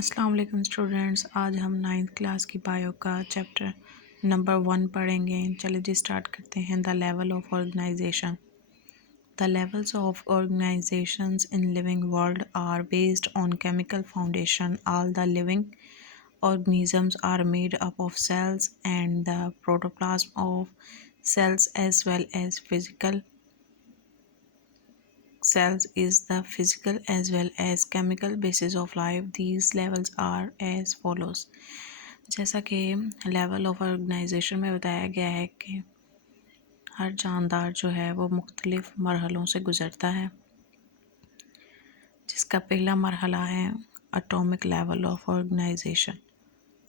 अस्सलाम वालेकुम स्टूडेंट्स। आज हम 9th क्लास की बायो का चैप्टर नंबर 1 पढ़ेंगे। चलिए जी स्टार्ट करते हैं। The level of organisation. The levels of organisations in living world are based on chemical foundation. All the living organisms are made up of cells and the protoplasm of cells as well as physical cells is the physical as well as chemical basis of life. These levels are as follows. जैसा कि level of organisation में बताया गया है कि हर जानदार जो है वो मुख्तलिफ मरहलों से गुज़रता है, जिसका पहला मरहला है atomic level of organisation.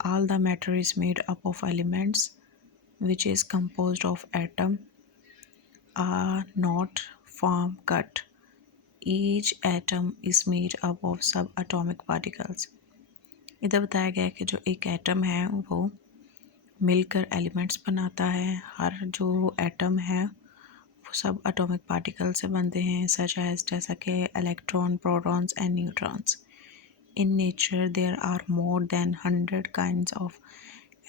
All the matter is made up of elements which is composed of atom are not form cut. Each atom is made up of subatomic particles. इधर बताया गया है कि जो एक एटम है वो मिलकर एलिमेंट्स बनाता है। हर जो एटम है वो सब एटॉमिक पार्टिकल से बनते हैं, सच एज जैसा कि electron, protons and neutrons. In nature there are more than 100 kinds of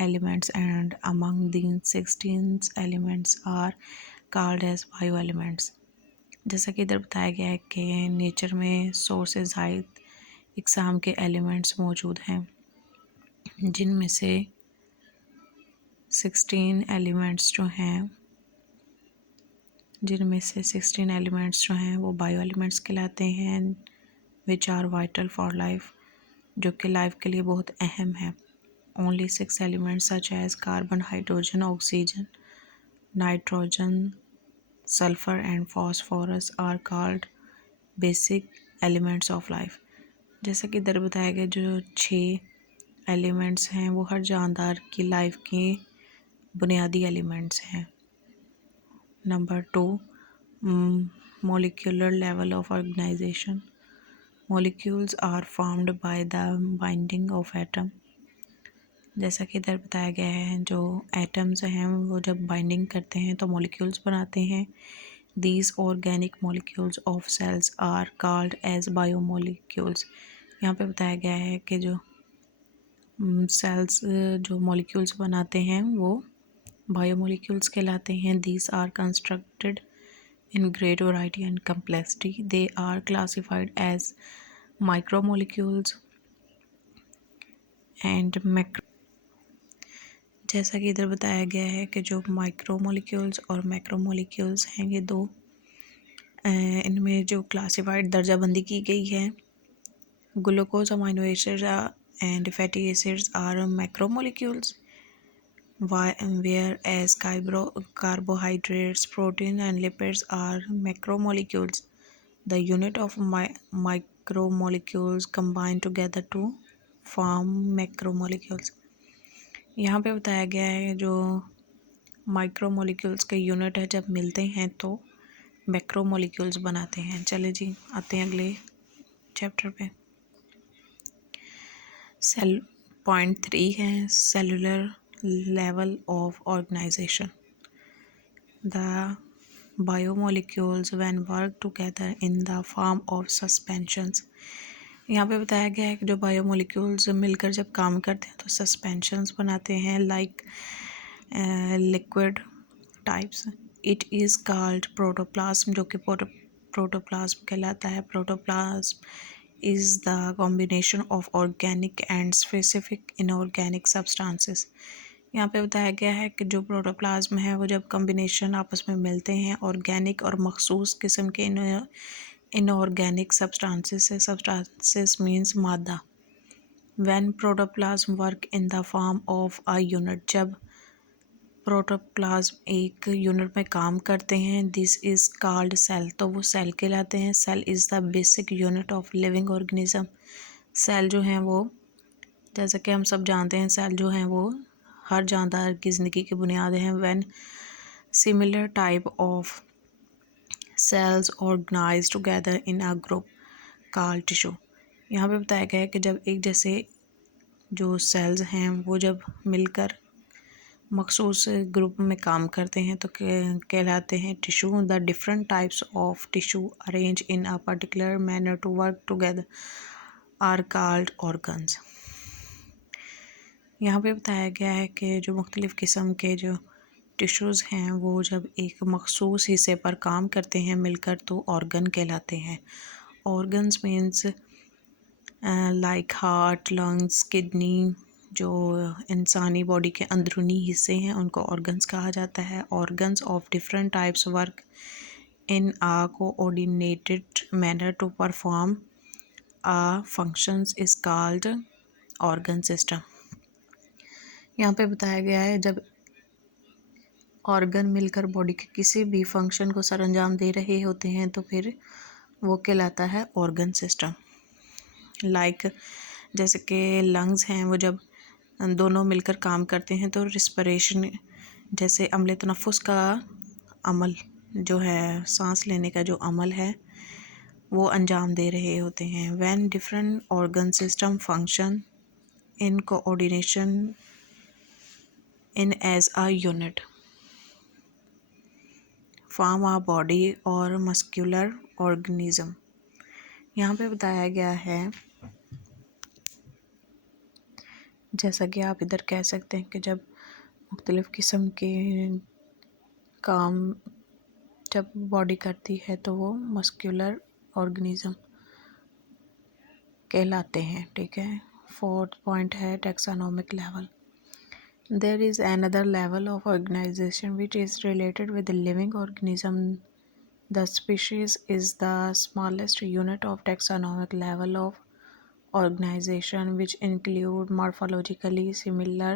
elements and among these 16 elements are called as bio elements. जैसा कि इधर बताया गया है कि नेचर में 100 से ज़ायद इकसाम के एलिमेंट्स मौजूद हैं, जिनमें से 16 एलिमेंट्स जो हैं वो बायो एलिमेंट्स कहलाते हैं, which are vital for life, जो कि लाइफ के लिए बहुत अहम है। Only 6 elements such as carbon, hydrogen, oxygen, nitrogen, sulphur and phosphorus are called basic elements of life. जैसा कि इधर बताया गया जो 6 एलिमेंट्स हैं वो हर जानदार की लाइफ की बुनियादी एलिमेंट्स हैं। Number 2, molecular level of organization. Molecules are formed by the binding of atom. जैसा कि इधर बताया गया है जो एटम्स हैं वो जब बाइंडिंग करते हैं तो मॉलिक्यूल्स बनाते हैं। These organic molecules of cells are called as biomolecules. यहाँ पे बताया गया है कि जो सेल्स जो मॉलिक्यूल्स बनाते हैं वो बायोमोलिक्यूल्स कहलाते हैं। These are constructed in great variety and complexity. They are classified as micromolecules and macro। जैसा कि इधर बताया गया है कि जो माइक्रोमोलिक्यूल्स और मैक्रोमोलिक्यूल्स हैं ये दो, इनमें जो क्लासिफाइड दर्जाबंदी की गई है, glucose, amino acids and fatty acids are macromolecules, whereas carbohydrates, protein and lipids are macromolecules. The unit of micromolecules combine together to form macromolecules. यहाँ पे बताया गया है जो माइक्रोमोलिक्यूल्स के यूनिट है जब मिलते हैं तो मैक्रोमोलिक्यूल्स बनाते हैं। चले जी आते हैं अगले चैप्टर पे। सेल पॉइंट 3 है cellular level of organization. The biomolecules when work together in the form of suspensions. यहाँ पे बताया गया है कि जो बायोमोलिक्यूल्स मिलकर जब काम करते हैं तो सस्पेंशंस बनाते हैं, like liquid types. It is called protoplasm, जो कि प्रोटोप्लाज्म कहलाता है। Protoplasm is the combination of organic and specific inorganic substances. यहाँ पे बताया गया है कि जो प्रोटोप्लाज्म है वो जब कम्बिनेशन आपस में मिलते हैं ऑर्गेनिक और मखसूस किस्म के इनऑर्गेनिक सब्सटेंसेस से। सब्सटेंसेस मीन्स मादा। When protoplasm work in the form of a unit, जब प्रोटोप्लाज्म एक यूनिट में काम करते हैं, दिस इज़ कॉल्ड सेल, तो वो सेल कहलाते हैं। Cell is the basic unit of living organism. Cell जो हैं वो, जैसा कि हम सब जानते हैं, सेल जो हैं वो हर जानदार की ज़िंदगी की बुनियाद हैं। When similar type of cells organise together in a group called tissue. यहाँ पे बताया गया है कि जब एक जैसे जो सेल्स हैं वो जब मिलकर मखसूस ग्रुप में काम करते हैं तो कहलाते हैं tissue. The different types of tissue arrange in a particular manner to work together are called organs. यहाँ पे बताया गया है कि जो मुख्तलिफ़ किस्म के जो टिश्यूज़ हैं वो जब एक मखसूस हिस्से पर काम करते हैं मिलकर तो ऑर्गन कहलाते हैं। Organs means like heart, lungs, kidney, जो इंसानी बॉडी के अंदरूनी हिस्से हैं उनको ऑर्गन्स कहा जाता है। Organs of different types work in a coordinated manner to perform a functions is called organ system. यहाँ पे बताया गया है जब ऑर्गन मिलकर बॉडी के किसी भी फंक्शन को सरअंजाम दे रहे होते हैं तो फिर वो कहलाता है ऑर्गन सिस्टम। लाइक जैसे कि लंग्स हैं, वो जब दोनों मिलकर काम करते हैं तो रिस्पिरेशन जैसे अमले तनफ़ुस का अमल जो है, सांस लेने का जो अमल है वो अंजाम दे रहे होते हैं। When different organ system function in coordination in as a unit form a body और मस्कुलर ऑर्गेनिज्म। यहाँ पे बताया गया है, जैसा कि आप इधर कह सकते हैं कि जब मुख्तलिफ़ किस्म के काम जब बॉडी करती है तो वो मस्कुलर ऑर्गेनिज्म कहलाते हैं। ठीक है। फोर्थ पॉइंट है taxonomic level. There is another level of organisation which is related with the living organism. The species is the smallest unit of taxonomic level of organization which include morphologically similar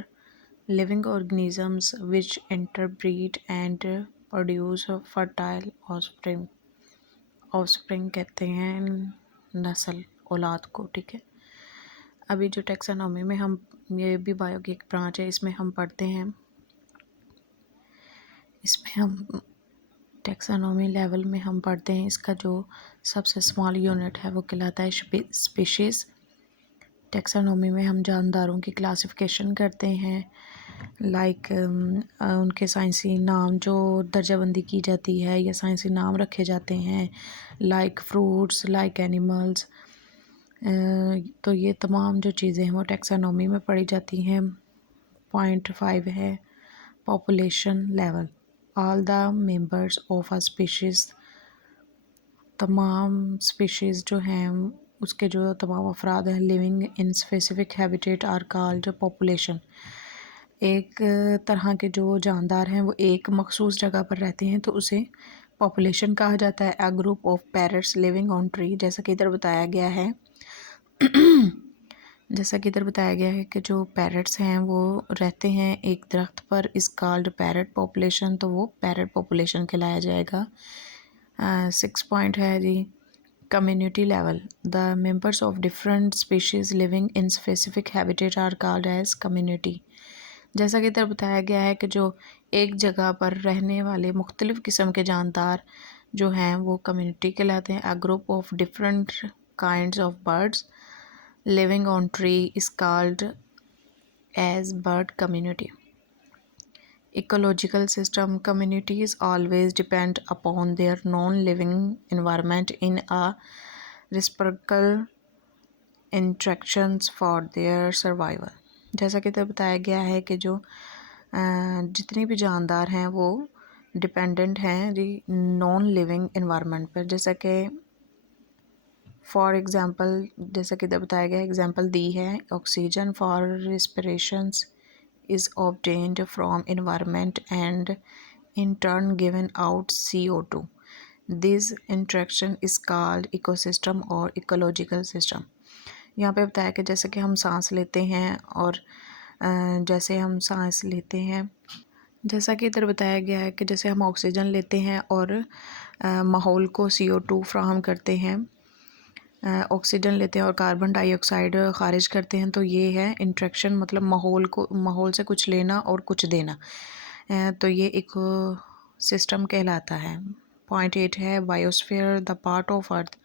living organisms which interbreed and produce fertile offspring। offspring कहते हैं नस्ल, औलाद को। ठीक है। अभी जो taxonomy में हम, ये भी बायो की एक ब्रांच है, इसमें हम पढ़ते हैं, इसमें हम टैक्सोनॉमी लेवल में हम पढ़ते हैं इसका जो सबसे स्मॉल यूनिट है वो कहलाता है स्पीशीज़। टैक्सोनॉमी में हम जानदारों की क्लासिफिकेशन करते हैं, लाइक उनके साइंसी नाम जो दर्जाबंदी की जाती है या साइंसी नाम रखे जाते हैं, लाइक फ्रूट्स, लाइक एनिमल्स। तो ये तमाम जो चीज़ें हैं वो टैक्सोनॉमी में पढ़ी जाती हैं। पॉइंट 5 है population level. All the members of a species, तमाम स्पीशीज़ जो हैं उसके जो तमाम अफराद हैं living in specific habitat are called population. एक तरह के जो जानदार हैं वो एक मखसूस जगह पर रहते हैं तो उसे पॉपुलेशन कहा जाता है। अ group of parrots living on tree, जैसा कि इधर बताया गया है जैसा कि इधर बताया गया है कि जो पैरट्स हैं वो रहते हैं एक दरख्त पर, इस कॉल्ड पैरट पॉपुलेशन, तो वो पैरट पॉपुलेशन कहलाया जाएगा। 6 पॉइंट है जी community level. The members of different species living in specific habitat are called as community. जैसा कि इधर बताया गया है कि जो एक जगह पर रहने वाले मुख्तलिफ़ किस्म के जानदार जो हैं वो कम्युनिटी कहलाते हैं। A group of different kinds of birds living on tree is called as bird community. Ecological system communities always depend upon their non-living environment in a reciprocal interactions for their survival। जैसा कि तो बताया गया है कि जो जितने भी जानदार हैं वो डिपेंडेंट हैं जी नॉन लिविंग एनवायरनमेंट पर। जैसा कि फॉर एग्ज़ाम्पल, जैसा कि इधर बताया गया एग्ज़ाम्पल दी है, oxygen for respirations is obtained from environment and in turn given out CO2। This interaction is called ecosystem और ecological system। यहाँ पे बताया कि जैसे कि हम सांस लेते हैं और जैसे हम सांस लेते हैं, जैसा कि इधर बताया गया है कि जैसे हम ऑक्सीजन लेते हैं और माहौल को CO2 फ्राहम करते हैं, ऑक्सीजन लेते हैं और कार्बन डाइऑक्साइड ख़ारिज करते हैं, तो ये है इंट्रैक्शन, मतलब माहौल से कुछ लेना और कुछ देना, तो ये एक सिस्टम कहलाता है। पॉइंट 8 है biosphere. The part of earth,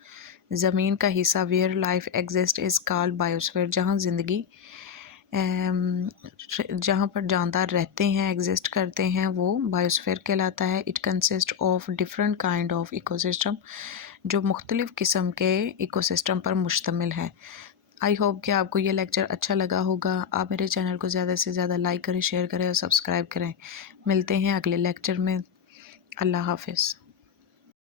ज़मीन का हिस्सा where life exist is called biosphere. जहाँ पर जानदार रहते हैं, एग्जिस्ट करते हैं, वो बायोस्फीयर कहलाता है। It consist of different kind of ecosystem, जो मुख्तलिफ़ किस्म के इकोसिस्टम पर मुश्तमिल है। आई होप कि आपको ये लेक्चर अच्छा लगा होगा। आप मेरे चैनल को ज़्यादा से ज़्यादा लाइक करें, शेयर करें और सब्सक्राइब करें। मिलते हैं अगले लेक्चर में। अल्लाह हाफिज़।